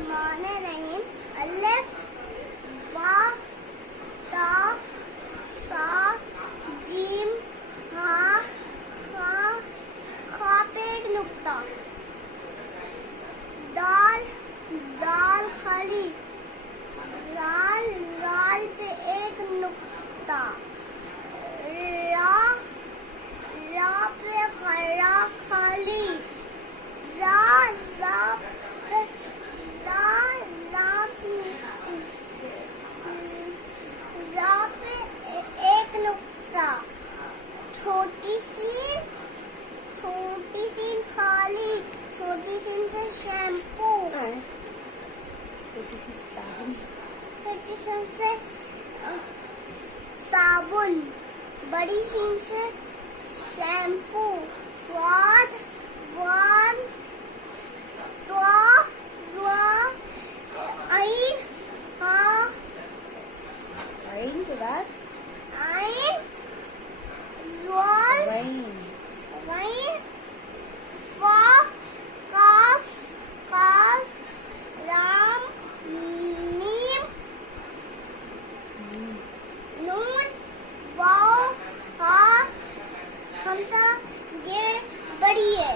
बिस्मिल्लाहिर्रहमानिर्रहीम। अलिफ बा ता सा जीम हा खा खा पे एक नुक्ता, दाल दाल खाली, लाल लाल पे एक नुक्ता, रा रा पे रा खाली, रा रा पे रा रा रा पे एक नुक्ता, छोटी सीन खाली, छोटी सीन से शैम्पू, छोटी सीन से साबुन, बड़ी सीन से शैम्पू, स्वाद वान त्वा ज़्वा आइन हा आइन के बाद आइन ज़्वाल वाइन वाइन फा काफ काफ राम मीम नून वाव हा हमजा। ये बड़ी है।